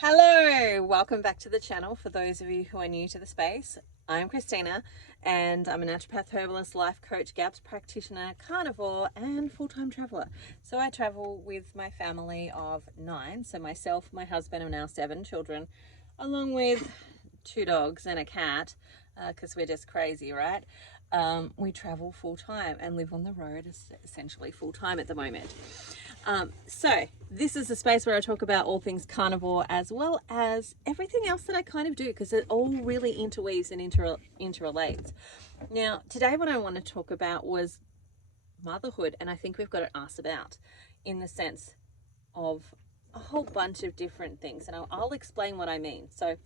Hello, welcome back to the channel. For those of you who are new to the space, I'm Christina and I'm a naturopath, herbalist, life coach, GAPS practitioner, carnivore and full-time traveler. So I travel with my family of 9, so myself, my husband and our 7 children, along with 2 dogs and a cat, because we're just crazy, right? We travel full-time and live on the road essentially full-time at the moment. So this is a space where I talk about all things carnivore as well as everything else that I kind of do, because it all really interweaves and interrelates. Now, today what I want to talk about was motherhood, and I think we've got to ask about in the sense of a whole bunch of different things, and I'll explain what I mean. So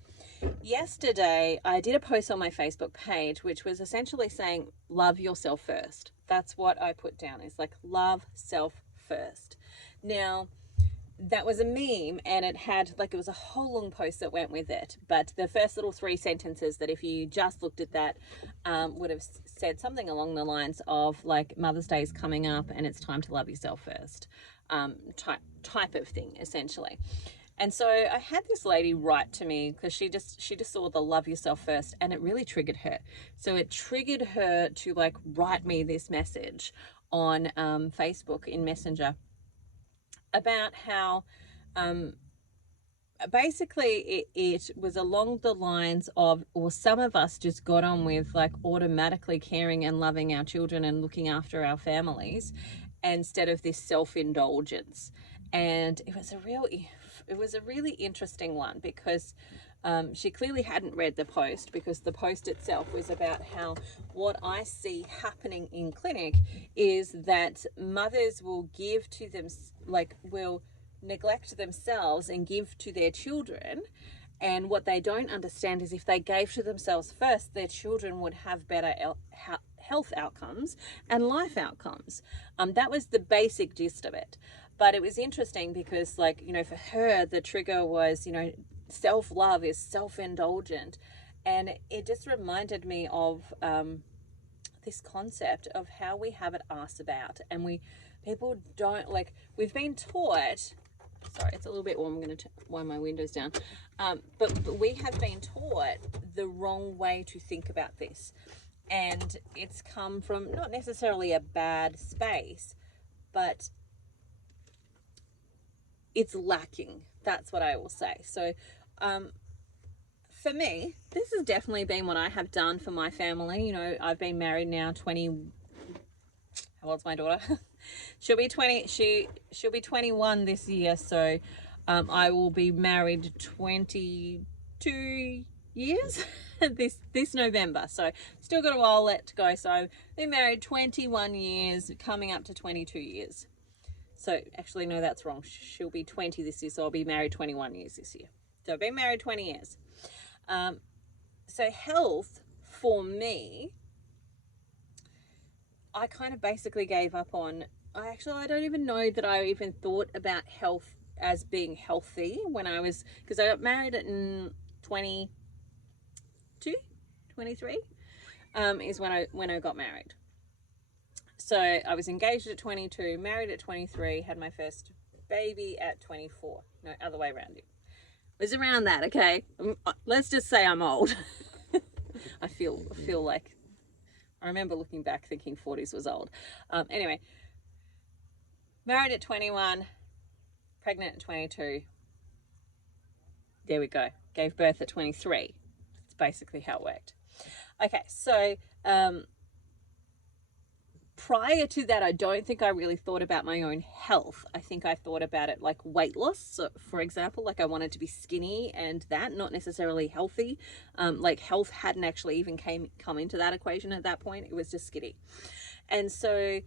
yesterday I did a post on my Facebook page which was essentially saying love yourself first. That's what I put down, is like love self first. Now that was a meme, and it was a whole long post that went with it, but the first little 3 sentences that if you just looked at that would have said something along the lines of like Mother's Day is coming up and it's time to love yourself first, type of thing essentially. And so I had this lady write to me because she just saw the love yourself first, and it really triggered her. So it triggered her to like write me this message on Facebook in Messenger about how basically it was along the lines of, or some of us just got on with like automatically caring and loving our children and looking after our families instead of this self-indulgence. And it was a really interesting one because she clearly hadn't read the post, because the post itself was about how what I see happening in clinic is that mothers will give to them, will neglect themselves and give to their children. And what they don't understand is if they gave to themselves first, their children would have better health outcomes and life outcomes. That was the basic gist of it. But it was interesting because, for her, the trigger was, self-love is self-indulgent. And it just reminded me of this concept of how we have it asked about. And people don't, we've been taught, sorry, it's a little bit warm, I'm going to wind my windows down. But we have been taught the wrong way to think about this. And it's come from not necessarily a bad space, but it's lacking. That's what I will say. So for me, this has definitely been what I have done for my family. I've been married now 20, how old's my daughter? She'll be 20, she'll be 21 this year, so I will be married 22 years this November, so still got a while left to go. So I've been married 21 years, coming up to 22 years. So actually, no, that's wrong. She'll be 20 this year, so I'll be married 21 years this year. So I've been married 20 years. So health for me, I kind of basically gave up on. I don't even know that I even thought about health as being healthy when I was, because I got married in 22, 23 is when I got married. So I was engaged at 22, married at 23, had my first baby at 24. No, other way around. It was around that, okay? Let's just say I'm old. I feel like, I remember looking back thinking 40s was old. Anyway, married at 21, pregnant at 22. There we go. Gave birth at 23. That's basically how it worked. Okay, so prior to that, I don't think I really thought about my own health. I think I thought about it like weight loss. So, for example, like I wanted to be skinny, and that, not necessarily healthy. Like health hadn't actually even come into that equation at that point. It was just skinny. And so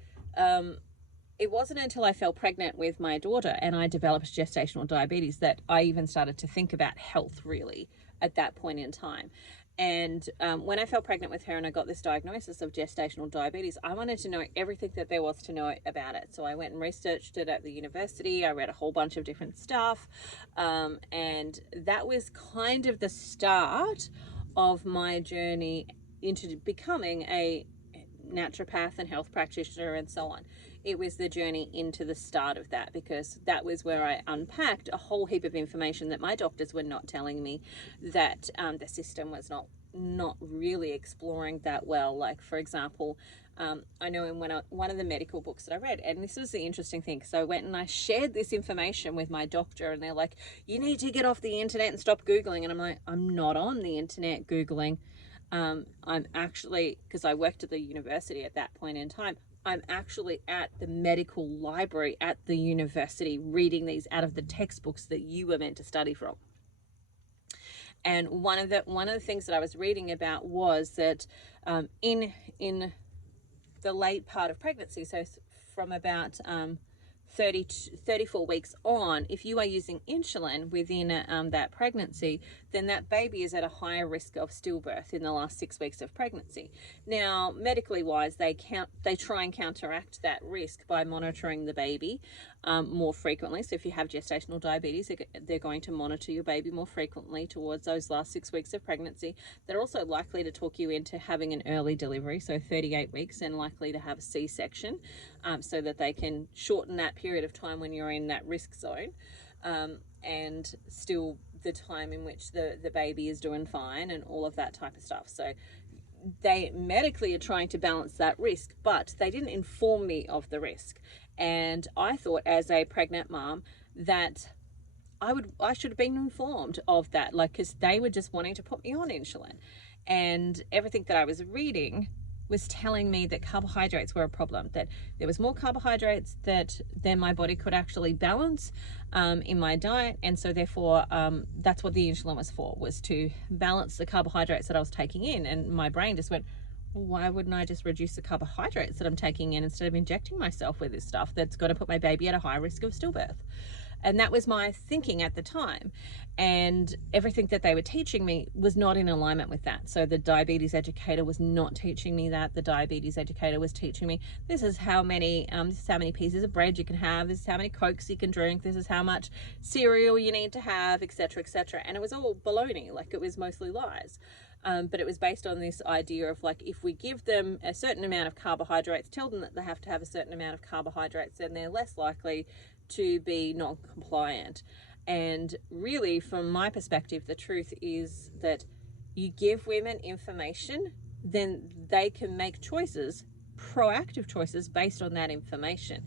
it wasn't until I fell pregnant with my daughter and I developed gestational diabetes that I even started to think about health really at that point in time. And when I fell pregnant with her and I got this diagnosis of gestational diabetes, I wanted to know everything that there was to know about it. So I went and researched it at the university. I read a whole bunch of different stuff. And that was kind of the start of my journey into becoming a naturopath and health practitioner and so on. it was the journey into the start of that, because that was where I unpacked a whole heap of information that my doctors were not telling me, that the system was not really exploring that well. Like, for example, I know in one of the medical books that I read, and this was the interesting thing, so I went and I shared this information with my doctor, and they're like, you need to get off the internet and stop Googling. And I'm like, I'm not on the internet Googling. I'm actually, because I worked at the university at that point in time, I'm actually at the medical library at the university reading these out of the textbooks that you were meant to study from. And one of the things that I was reading about was that in the late part of pregnancy, so from about 34 weeks on, if you are using insulin within that pregnancy, then that baby is at a higher risk of stillbirth in the last 6 weeks of pregnancy. Now, medically wise, they try and counteract that risk by monitoring the baby more frequently. So if you have gestational diabetes, they're going to monitor your baby more frequently towards those last 6 weeks of pregnancy. They're also likely to talk you into having an early delivery, so 38 weeks, and likely to have a C-section, so that they can shorten that period of time when you're in that risk zone, and still the time in which the baby is doing fine and all of that type of stuff. So they medically are trying to balance that risk, but they didn't inform me of the risk. And I thought, as a pregnant mom, that I should have been informed of that, like, because they were just wanting to put me on insulin, and everything that I was reading was telling me that carbohydrates were a problem, that there was more carbohydrates than my body could actually balance in my diet. And so therefore that's what the insulin was for, was to balance the carbohydrates that I was taking in. And my brain just went, well, why wouldn't I just reduce the carbohydrates that I'm taking in instead of injecting myself with this stuff that's going to put my baby at a high risk of stillbirth? And that was my thinking at the time. And everything that they were teaching me was not in alignment with that. So the diabetes educator was not teaching me that. The diabetes educator was teaching me, this is how many pieces of bread you can have, this is how many Cokes you can drink, this is how much cereal you need to have, etc., etc. And it was all baloney, like it was mostly lies. But it was based on this idea of, like, if we give them a certain amount of carbohydrates, tell them that they have to have a certain amount of carbohydrates, then they're less likely to be non-compliant. And really, from my perspective, the truth is that you give women information, then they can make choices, proactive choices, based on that information.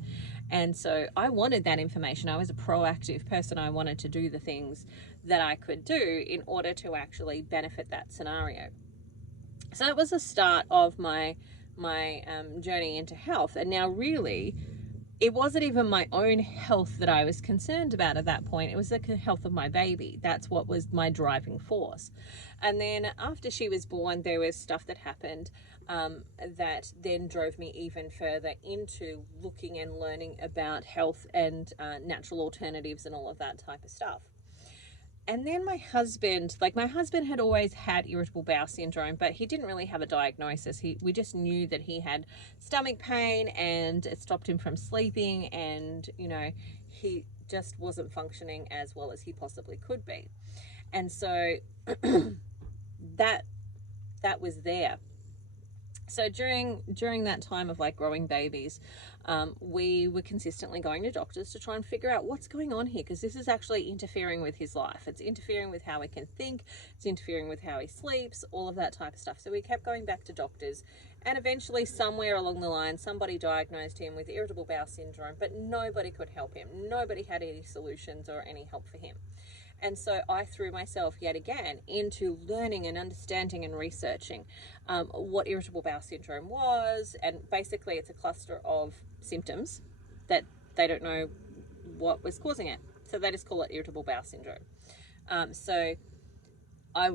And so I wanted that information. I was a proactive person. I wanted to do the things that I could do in order to actually benefit that scenario. So it was the start of my journey into health. And now, really, it wasn't even my own health that I was concerned about at that point. It was the health of my baby. That's what was my driving force. And then after she was born, there was stuff that happened that then drove me even further into looking and learning about health and natural alternatives and all of that type of stuff. And then my husband had always had irritable bowel syndrome, but he didn't really have a diagnosis. We just knew that he had stomach pain and it stopped him from sleeping, and, you know, he just wasn't functioning as well as he possibly could be. And so that was there. So during that time of, like, growing babies, we were consistently going to doctors to try and figure out what's going on here, because this is actually interfering with his life. It's interfering with how he can think, it's interfering with how he sleeps, all of that type of stuff. So we kept going back to doctors, and eventually somewhere along the line somebody diagnosed him with irritable bowel syndrome, but nobody could help him. Nobody had any solutions or any help for him. And so I threw myself yet again into learning and understanding and researching what irritable bowel syndrome was. And basically it's a cluster of symptoms that they don't know what was causing it. So they just call it irritable bowel syndrome. So I,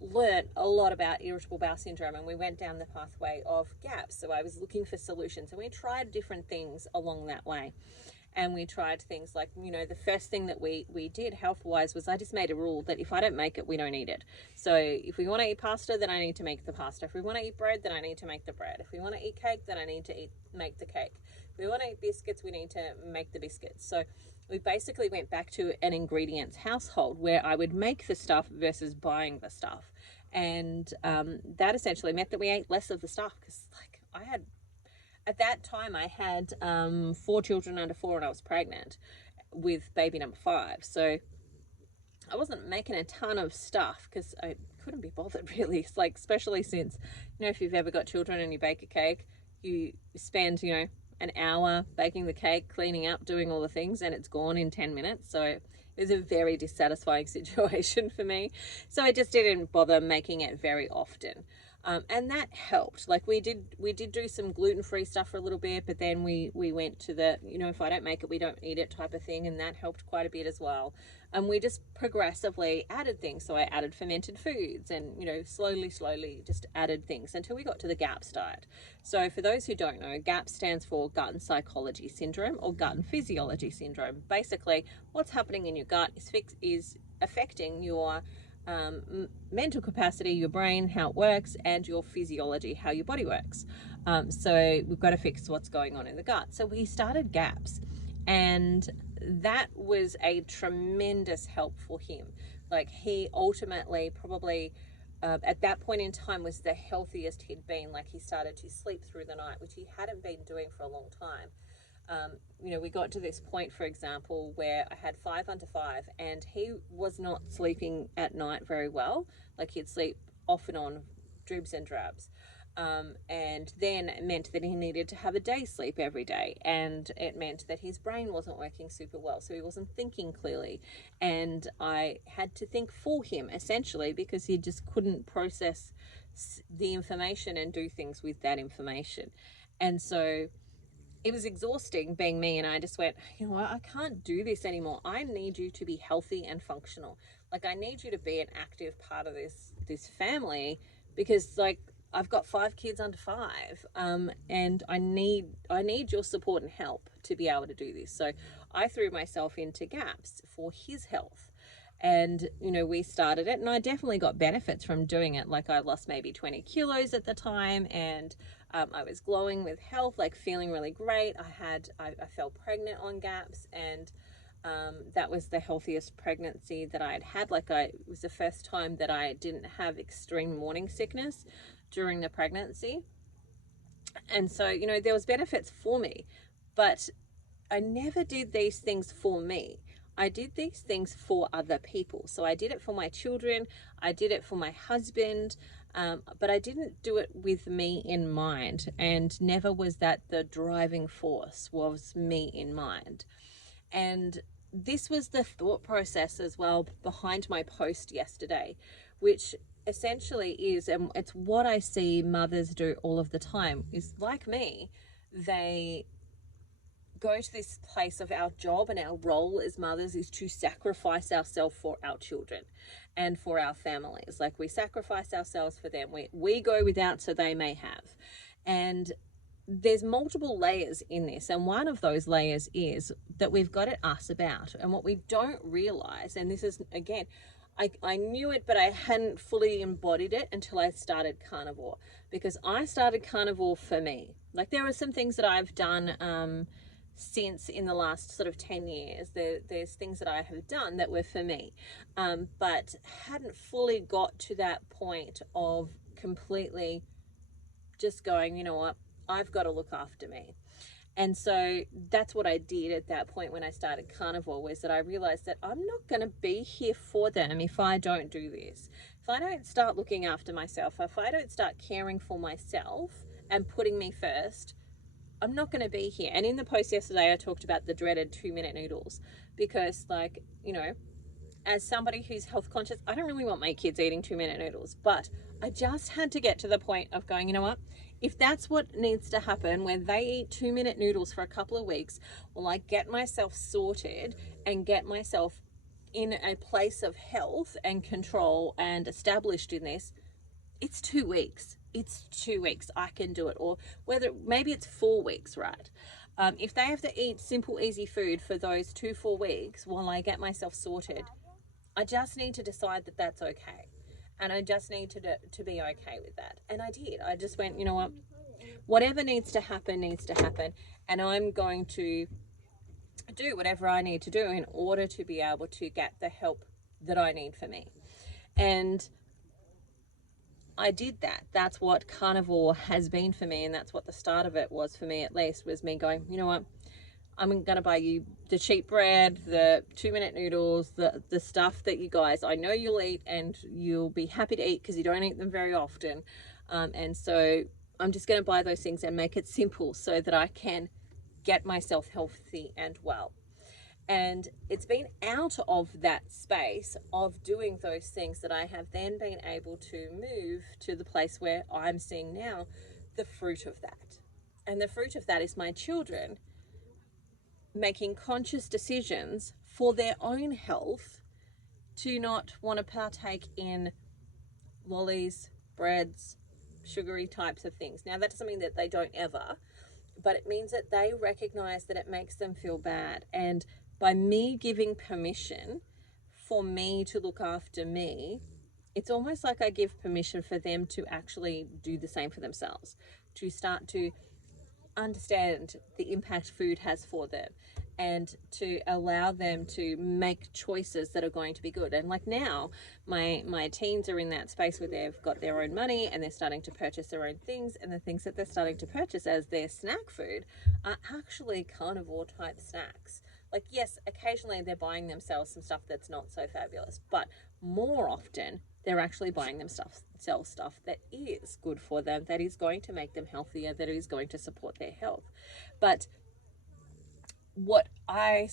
learned a lot about irritable bowel syndrome, and we went down the pathway of GAPS. So I was looking for solutions, and we tried different things along that way. And we tried things like, the first thing that we did health-wise was I just made a rule that if I don't make it, we don't eat it. So if we want to eat pasta, then I need to make the pasta. If we want to eat bread, then I need to make the bread. If we want to eat cake, then I need to make the cake. If we want to eat biscuits, we need to make the biscuits. So we basically went back to an ingredients household where I would make the stuff versus buying the stuff. And that essentially meant that we ate less of the stuff, because, like, I had At that time, I had 4 children under 4, and I was pregnant with baby number 5. So I wasn't making a ton of stuff because I couldn't be bothered really. It's like, especially since, if you've ever got children and you bake a cake, you spend, an hour baking the cake, cleaning up, doing all the things, and it's gone in 10 minutes. So it was a very dissatisfying situation for me. So I just didn't bother making it very often. And that helped. Like we did do some gluten-free stuff for a little bit, but then we went to the, if I don't make it, we don't eat it type of thing, and that helped quite a bit as well. And we just progressively added things. So I added fermented foods and, slowly just added things until we got to the GAPS diet. So for those who don't know, GAPS stands for gut and psychology syndrome, or gut and physiology syndrome. Basically, what's happening in your gut is affecting your mental capacity, your brain, how it works, and your physiology, how your body works. So we've got to fix what's going on in the gut. So we started GAPS, and that was a tremendous help for him. Like, he ultimately probably at that point in time was the healthiest he'd been. Like, he started to sleep through the night, which he hadn't been doing for a long time. We got to this point, for example, where I had 5 under 5, and he was not sleeping at night very well. Like, he'd sleep off and on, dribs and drabs. And then it meant that he needed to have a day sleep every day, and it meant that his brain wasn't working super well, so he wasn't thinking clearly, and I had to think for him, essentially, because he just couldn't process the information and do things with that information. And so it was exhausting being me, and I just went, I can't do this anymore. I need you to be healthy and functional. Like, I need you to be an active part of this family, because, like, I've got 5 kids under 5, and I need your support and help to be able to do this. So I threw myself into GAPS for his health. And, we started it, and I definitely got benefits from doing it. Like, I lost maybe 20 kilos at the time, and I was glowing with health, like feeling really great. I fell pregnant on GAPS, and that was the healthiest pregnancy that I had had. Like, it was the first time that I didn't have extreme morning sickness during the pregnancy. And so, there was benefits for me, but I never did these things for me. I did these things for other people. So I did it for my children, I did it for my husband, but I didn't do it with me in mind, and never was that the driving force, was me in mind. And this was the thought process as well behind my post yesterday, which essentially is, and it's what I see mothers do all of the time, is like me, they go to this place of our job and our role as mothers is to sacrifice ourselves for our children and for our families. Like, we sacrifice ourselves for them. We go without so they may have. And there's multiple layers in this, and one of those layers is that we've got to ask about. And what we don't realize, and this is, again, I knew it, but I hadn't fully embodied it until I started carnivore, because I started carnivore for me. Like, there are some things that I've done since in the last sort of 10 years, there's things that I have done that were for me, but hadn't fully got to that point of completely just going, you know what, I've got to look after me. And so that's what I did at that point when I started carnivore, was that I realized that I'm not going to be here for them if I don't do this. If I don't start looking after myself, if I don't start caring for myself and putting me first, I'm not going to be here. And in the post yesterday, I talked about the dreaded 2-minute noodles, because, like, as somebody who's health conscious, I don't really want my kids eating 2-minute noodles, but I just had to get to the point of going, you know what, if that's what needs to happen when they eat 2-minute noodles for a couple of weeks, well, I get myself sorted and get myself in a place of health and control and established in this. It's 2 weeks. It's 2 weeks. I can do it. Or whether maybe it's 4 weeks, right? If they have to eat simple, easy food for those 2-4 weeks while I get myself sorted, I just need to decide that that's okay. And I just need to be okay with that. And I did. I just went, you know what? Whatever needs to happen, needs to happen. And I'm going to do whatever I need to do in order to be able to get the help that I need for me. And I did that. That's what carnivore has been for me, and that's what the start of it was for me, at least, was me going, you know what, I'm going to buy you the cheap bread, the 2-minute noodles, the stuff that you guys, I know you'll eat and you'll be happy to eat because you don't eat them very often. And so I'm just going to buy those things and make it simple so that I can get myself healthy and well. And it's been out of that space of doing those things that I have then been able to move to the place where I'm seeing now the fruit of that. And the fruit of that is my children making conscious decisions for their own health to not want to partake in lollies, breads, sugary types of things. Now, that doesn't mean that they don't ever, but it means that they recognize that it makes them feel bad. And by me giving permission for me to look after me, it's almost like I give permission for them to actually do the same for themselves, to start to understand the impact food has for them, and to allow them to make choices that are going to be good. And like now, my teens are in that space where they've got their own money and they're starting to purchase their own things, and the things that they're starting to purchase as their snack food are actually carnivore type snacks. Like, yes, occasionally they're buying themselves some stuff that's not so fabulous, but more often they're actually buying themselves stuff that is good for them, that is going to make them healthier, that is going to support their health. But what I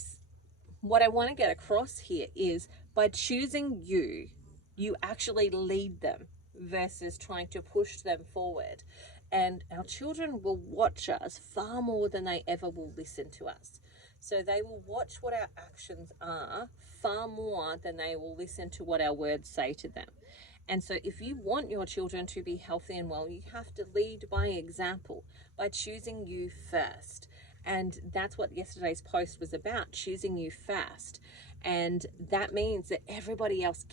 want to get across here is, by choosing you actually lead them versus trying to push them forward. And our children will watch us far more than they ever will listen to us. So they will watch what our actions are far more than they will listen to what our words say to them. And so if you want your children to be healthy and well, you have to lead by example, by choosing you first. And that's what yesterday's post was about, choosing you first. And that means that everybody else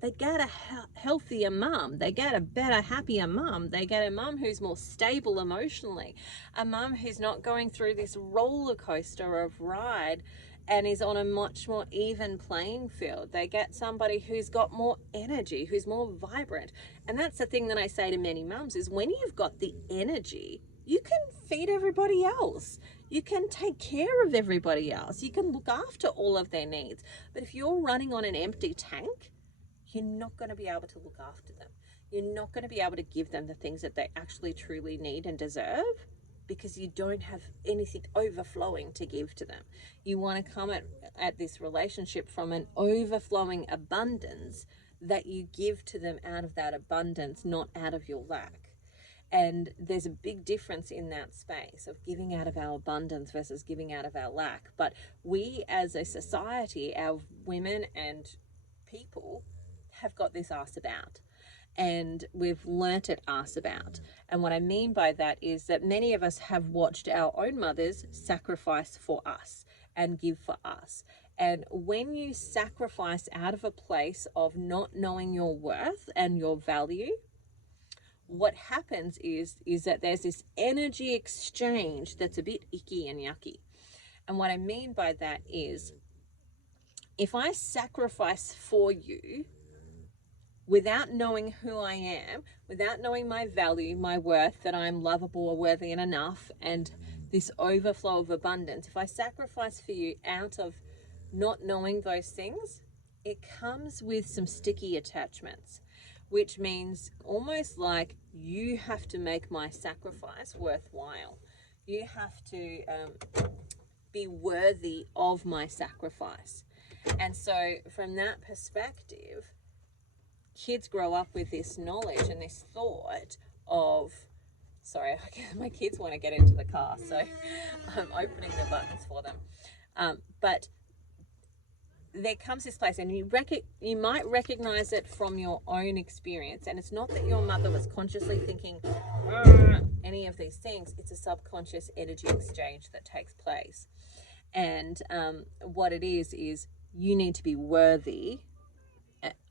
they get a healthier mum, they get a better, happier mum, they get a mum who's more stable emotionally, a mum who's not going through this roller coaster of ride and is on a much more even playing field. They get somebody who's got more energy, who's more vibrant. And that's the thing that I say to many mums, is when you've got the energy, you can feed everybody else. You can take care of everybody else. You can look after all of their needs. But if you're running on an empty tank, you're not going to be able to look after them. You're not going to be able to give them the things that they actually truly need and deserve, because you don't have anything overflowing to give to them. You want to come at this relationship from an overflowing abundance that you give to them out of that abundance, not out of your lack. And there's a big difference in that space of giving out of our abundance versus giving out of our lack. But we as a society, our women and people, have got this arse about. And we've learnt it arse about. And what I mean by that is that many of us have watched our own mothers sacrifice for us and give for us. And when you sacrifice out of a place of not knowing your worth and your value, what happens is that there's this energy exchange that's a bit icky and yucky. And what I mean by that is, if I sacrifice for you without knowing who I am, without knowing my value, my worth, that I'm lovable or worthy and enough, and this overflow of abundance, if I sacrifice for you out of not knowing those things, it comes with some sticky attachments, which means almost like you have to make my sacrifice worthwhile. You have to be worthy of my sacrifice. And so from that perspective, kids grow up with this knowledge and this thought of, sorry, my kids want to get into the car, so I'm opening the buttons for them. But there comes this place, and you might recognize it from your own experience. And it's not that your mother was consciously thinking any of these things. It's a subconscious energy exchange that takes place. And what it is you need to be worthy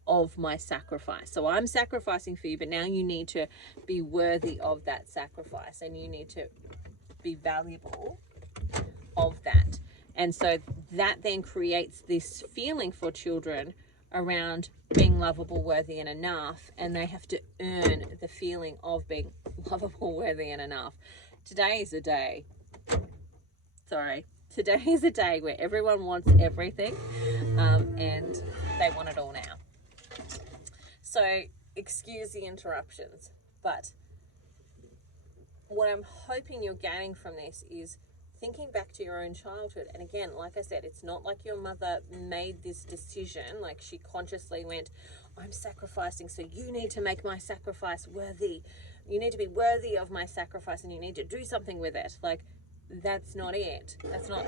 of my sacrifice. So I'm sacrificing for you, but now you need to be worthy of that sacrifice, and you need to be valuable of that. And so that then creates this feeling for children around being lovable, worthy, and enough, and they have to earn the feeling of being lovable, worthy, and enough. Today is a day where everyone wants everything, and they want it all now. So excuse the interruptions, but what I'm hoping you're gaining from this is thinking back to your own childhood. And again, like I said, it's not like your mother made this decision, like she consciously went, I'm sacrificing, so you need to make my sacrifice worthy. You need to be worthy of my sacrifice and you need to do something with it. Like, that's not it. That's not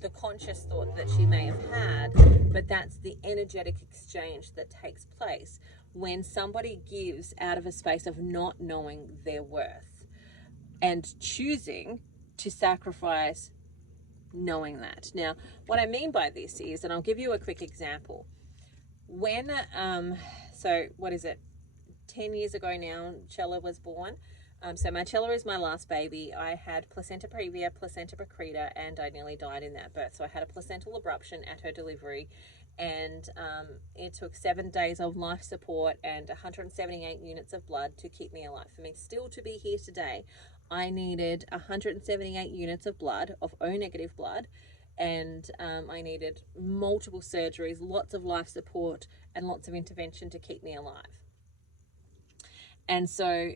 the conscious thought that she may have had, but that's the energetic exchange that takes place when somebody gives out of a space of not knowing their worth and choosing to sacrifice knowing that. Now, what I mean by this is, and I'll give you a quick example. When, so what is it? 10 years ago now, Chella was born. So my Chella is my last baby. I had placenta previa, placenta accreta, and I nearly died in that birth. So I had a placental abruption at her delivery, and it took 7 days of life support and 178 units of blood to keep me alive. For me still to be here today, I needed 178 units of blood, of O negative blood, and I needed multiple surgeries, lots of life support, and lots of intervention to keep me alive. And so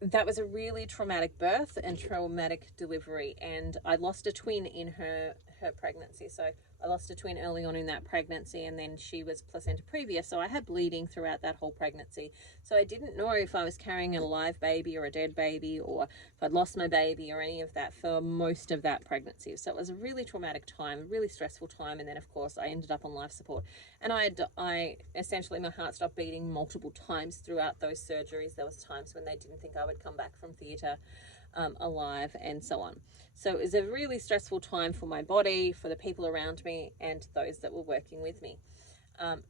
that was a really traumatic birth and traumatic delivery, and I lost a twin in her pregnancy. So I lost a twin early on in that pregnancy, and then she was placenta previa, so I had bleeding throughout that whole pregnancy. So I didn't know if I was carrying a live baby or a dead baby, or if I'd lost my baby or any of that for most of that pregnancy. So it was a really traumatic time, a really stressful time, and then of course I ended up on life support. And I essentially, my heart stopped beating multiple times throughout those surgeries. There was times when they didn't think I would come back from theatre alive, and so on. So it was a really stressful time for my body, for the people around me, and those that were working with me.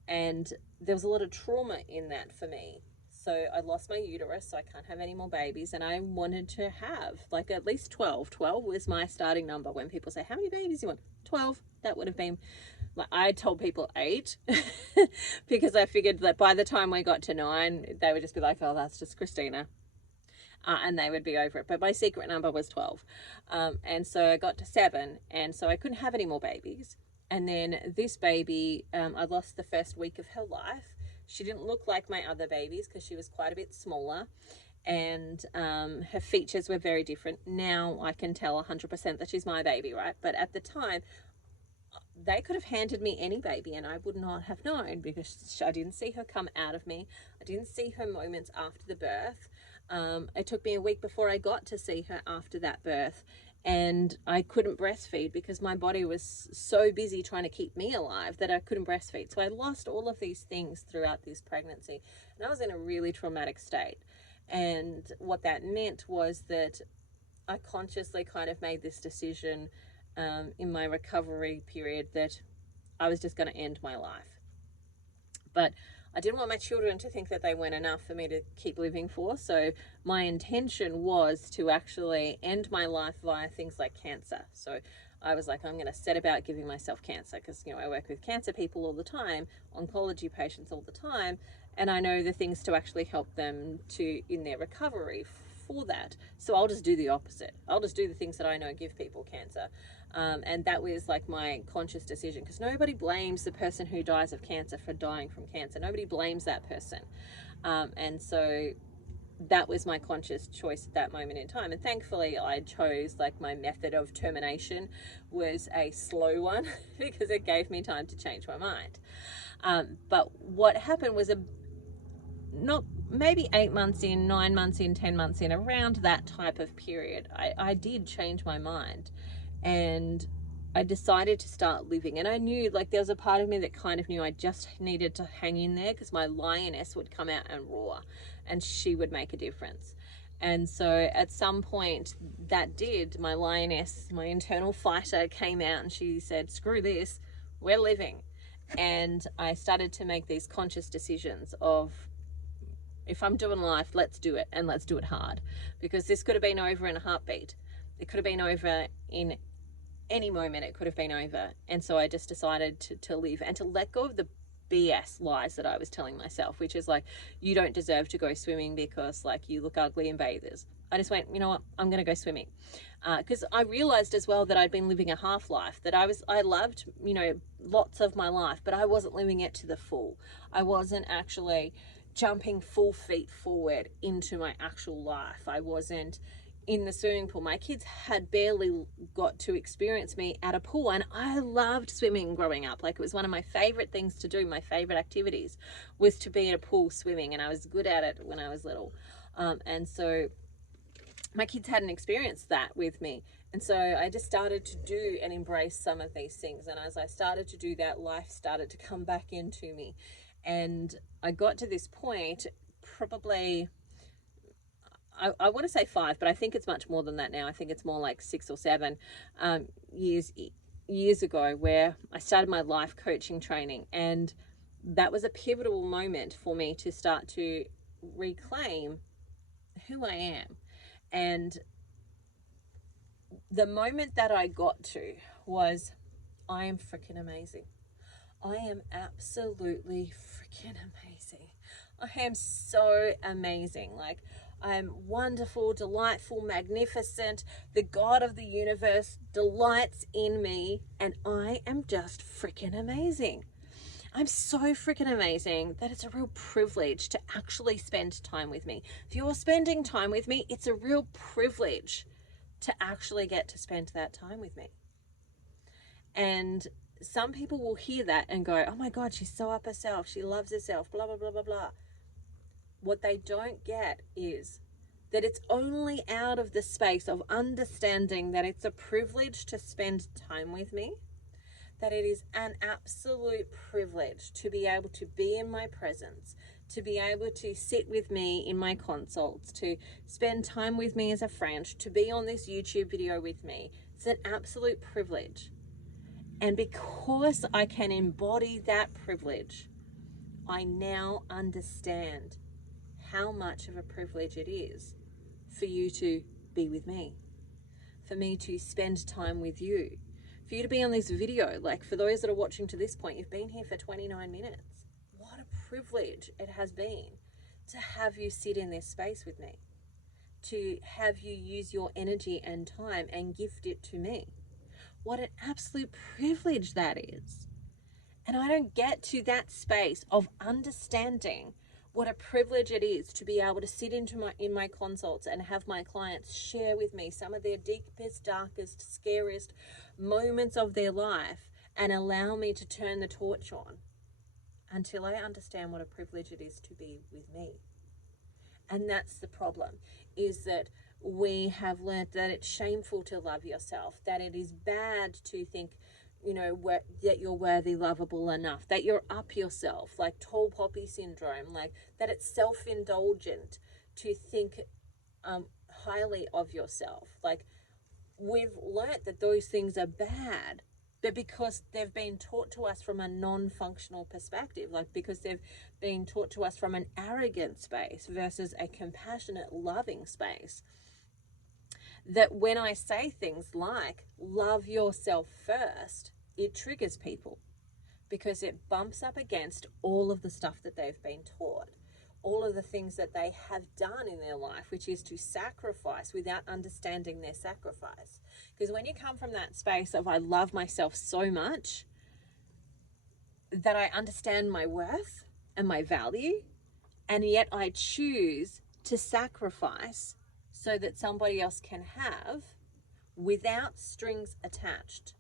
And there was a lot of trauma in that for me. So I lost my uterus, so I can't have any more babies, and I wanted to have like at least 12. 12 was my starting number. When people say, how many babies do you want? 12. That would have been, like, I told people 8 because I figured that by the time we got to 9, they would just be like, oh, that's just Christina. And they would be over it. But my secret number was 12. And so I got to 7, and so I couldn't have any more babies. And then this baby, I lost the first week of her life. She didn't look like my other babies because she was quite a bit smaller, and her features were very different. Now I can tell 100% that she's my baby, right? But at the time, they could have handed me any baby and I would not have known, because I didn't see her come out of me. I didn't see her moments after the birth. It took me a week before I got to see her after that birth, and I couldn't breastfeed because my body was so busy trying to keep me alive that I couldn't breastfeed. So I lost all of these things throughout this pregnancy, and I was in a really traumatic state. And what that meant was that I consciously kind of made this decision in my recovery period that I was just going to end my life. But I didn't want my children to think that they weren't enough for me to keep living for. So my intention was to actually end my life via things like cancer. So I was like, I'm going to set about giving myself cancer, because, you know, I work with cancer people all the time, oncology patients all the time, and I know the things to actually help them to in their recovery for that. So I'll just do the opposite. I'll just do the things that I know give people cancer. And that was like my conscious decision, because nobody blames the person who dies of cancer for dying from cancer. Nobody blames that person. And so that was my conscious choice at that moment in time. And thankfully I chose, like, my method of termination was a slow one because it gave me time to change my mind. But what happened was not maybe 8 months in, 9 months in, 10 months in, around that type of period, I did change my mind, and I decided to start living. And I knew, like, there was a part of me that kind of knew I just needed to hang in there, because my lioness would come out and roar, and she would make a difference. And so at some point that did, my lioness, my internal fighter, came out and she said, screw this, we're living. And I started to make these conscious decisions of, if I'm doing life, let's do it, and let's do it hard, because this could have been over in a heartbeat. It could have been over in any moment. It could have been over. And so I just decided to live and to let go of the BS lies that I was telling myself, which is like, you don't deserve to go swimming because like you look ugly in bathers. I just went, you know what, I'm going to go swimming. Because I realized as well that I'd been living a half life, that I loved, you know, lots of my life, but I wasn't living it to the full. I wasn't actually jumping full feet forward into my actual life. I wasn't in the swimming pool. My kids had barely got to experience me at a pool, and I loved swimming growing up. Like, it was one of my favorite things to do. My favorite activities was to be in a pool swimming, and I was good at it when I was little. And so my kids hadn't experienced that with me. And so I just started to do and embrace some of these things. And as I started to do that, life started to come back into me. And I got to this point, probably, I want to say 5, but I think it's much more than that now. I think it's more like 6 or 7 years ago, where I started my life coaching training. And that was a pivotal moment for me to start to reclaim who I am. And the moment that I got to was, I am freaking amazing. I am absolutely freaking amazing. I am so amazing. Like, I'm wonderful, delightful, magnificent. The God of the universe delights in me, and I am just freaking amazing. I'm so freaking amazing that it's a real privilege to actually spend time with me. If you're spending time with me, it's a real privilege to actually get to spend that time with me. And some people will hear that and go, oh my God, she's so up herself. She loves herself, blah, blah, blah, blah, blah. What they don't get is that it's only out of the space of understanding that it's a privilege to spend time with me, that it is an absolute privilege to be able to be in my presence, to be able to sit with me in my consults, to spend time with me as a friend, to be on this YouTube video with me. It's an absolute privilege. And because I can embody that privilege, I now understand how much of a privilege it is for you to be with me, for me to spend time with you, for you to be on this video. Like, for those that are watching to this point, you've been here for 29 minutes. What a privilege it has been to have you sit in this space with me, to have you use your energy and time and gift it to me. What an absolute privilege that is. And I don't get to that space of understanding what a privilege it is to be able to sit in my consults and have my clients share with me some of their deepest, darkest, scariest moments of their life, and allow me to turn the torch on, until I understand what a privilege it is to be with me. And that's the problem, is that we have learned that it's shameful to love yourself, that it is bad to think, you know, that you're worthy, lovable enough, that you're up yourself, like tall poppy syndrome, like that it's self-indulgent to think highly of yourself. Like, we've learnt that those things are bad, but because they've been taught to us from a non-functional perspective, like because they've been taught to us from an arrogant space versus a compassionate, loving space, that when I say things like love yourself first, it triggers people, because it bumps up against all of the stuff that they've been taught, all of the things that they have done in their life, which is to sacrifice without understanding their sacrifice. Because when you come from that space of I love myself so much that I understand my worth and my value, and yet I choose to sacrifice so that somebody else can have without strings attached,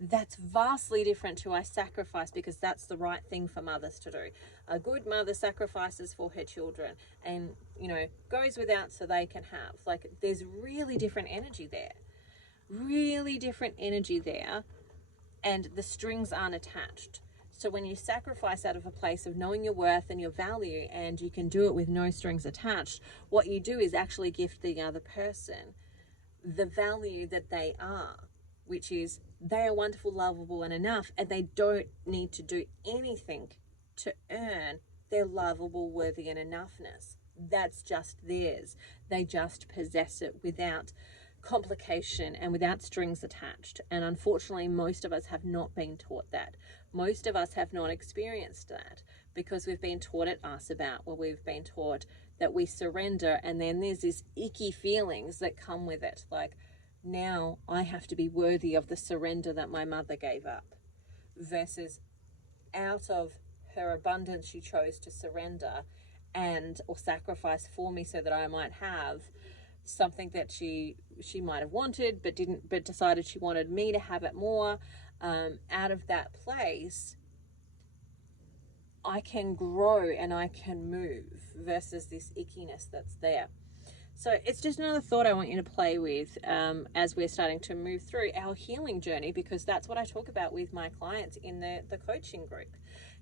that's vastly different to I sacrifice because that's the right thing for mothers to do. A good mother sacrifices for her children and, you know, goes without so they can have. Like, there's really different energy there. Really different energy there, and the strings aren't attached. So when you sacrifice out of a place of knowing your worth and your value, and you can do it with no strings attached, what you do is actually gift the other person the value that they are, which is they are wonderful, lovable, and enough, and they don't need to do anything to earn their lovable, worthy, and enoughness. That's just theirs. They just possess it without complication and without strings attached. And unfortunately, most of us have not been taught that. Most of us have not experienced that because we've been taught at us about, well, we've been taught that we surrender, and then there's these icky feelings that come with it. Like, now I have to be worthy of the surrender that my mother gave up, versus out of her abundance she chose to surrender and or sacrifice for me so that I might have something that she might have wanted but decided she wanted me to have it more. Out of that place I can grow and I can move versus this ickiness that's there. So it's just another thought I want you to play with as we're starting to move through our healing journey, because that's what I talk about with my clients in the coaching group.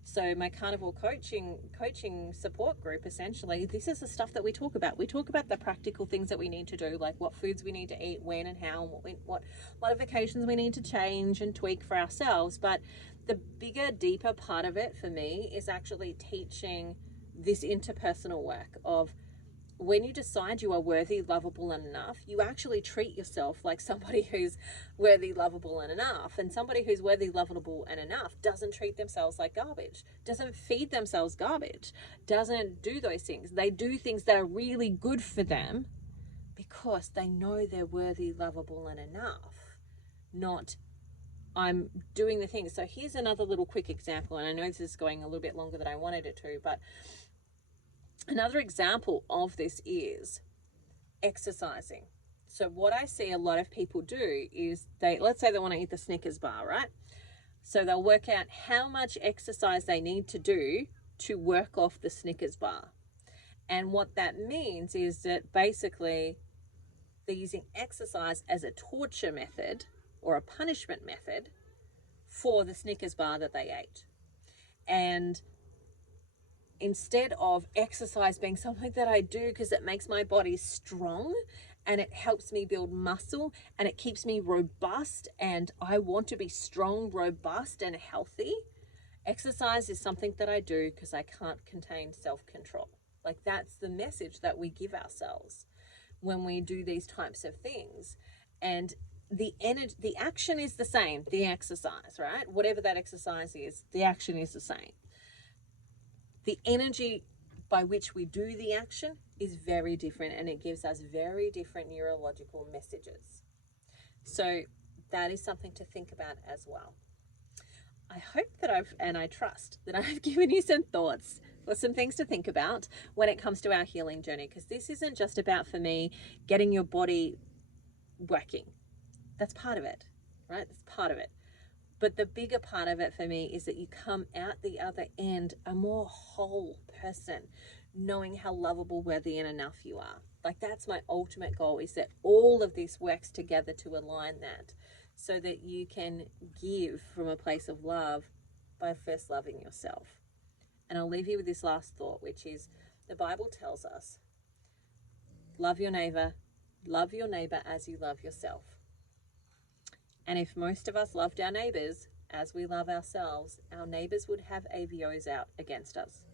So my Carnivore coaching support group, essentially, this is the stuff that we talk about. We talk about the practical things that we need to do, like what foods we need to eat, when and how, and what modifications we need to change and tweak for ourselves. But the bigger, deeper part of it for me is actually teaching this interpersonal work of, when you decide you are worthy, lovable, and enough, you actually treat yourself like somebody who's worthy, lovable, and enough. And somebody who's worthy, lovable, and enough doesn't treat themselves like garbage, doesn't feed themselves garbage, doesn't do those things. They do things that are really good for them because they know they're worthy, lovable, and enough, not I'm doing the things. So here's another little quick example, and I know this is going a little bit longer than I wanted it to, but another example of this is exercising. So what I see a lot of people do is let's say they want to eat the Snickers bar, right? So they'll work out how much exercise they need to do to work off the Snickers bar. And what that means is that basically they're using exercise as a torture method or a punishment method for the Snickers bar that they ate. And instead of exercise being something that I do because it makes my body strong and it helps me build muscle and it keeps me robust, and I want to be strong, robust, and healthy, exercise is something that I do because I can't contain self-control. Like, that's the message that we give ourselves when we do these types of things. And the action is the same, the exercise, right? Whatever that exercise is, the action is the same. The energy by which we do the action is very different, and it gives us very different neurological messages. So that is something to think about as well. I hope that I trust that I've given you some thoughts or some things to think about when it comes to our healing journey, because this isn't just about, for me, getting your body working. That's part of it, right? That's part of it. But the bigger part of it for me is that you come out the other end a more whole person, knowing how lovable, worthy, and enough you are. Like, that's my ultimate goal, is that all of this works together to align that, so that you can give from a place of love by first loving yourself. And I'll leave you with this last thought, which is, the Bible tells us, love your neighbor as you love yourself. And if most of us loved our neighbors as we love ourselves, our neighbors would have AVOs out against us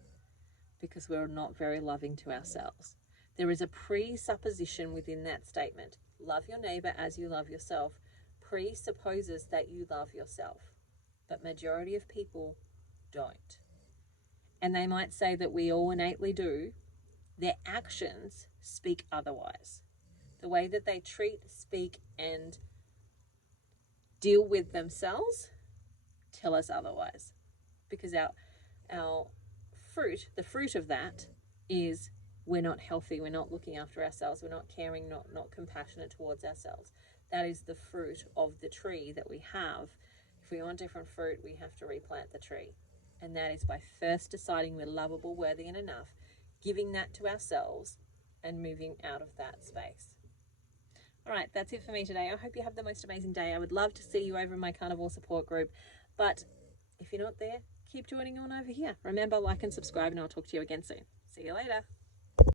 because we're not very loving to ourselves. There is a presupposition within that statement. Love your neighbor as you love yourself presupposes that you love yourself, but majority of people don't. And they might say that we all innately do. Their actions speak otherwise. The way that they treat, speak, and deal with themselves tell us otherwise, because our fruit, the fruit of that, is we're not healthy, we're not looking after ourselves, we're not caring, not compassionate towards ourselves. That is the fruit of the tree that we have. If we want different fruit, we have to replant the tree, and that is by first deciding we're lovable, worthy, and enough, giving that to ourselves, and moving out of that space. All right, that's it for me today. I hope you have the most amazing day. I would love to see you over in my Carnivore support group. But if you're not there, keep joining on over here. Remember, like and subscribe, and I'll talk to you again soon. See you later.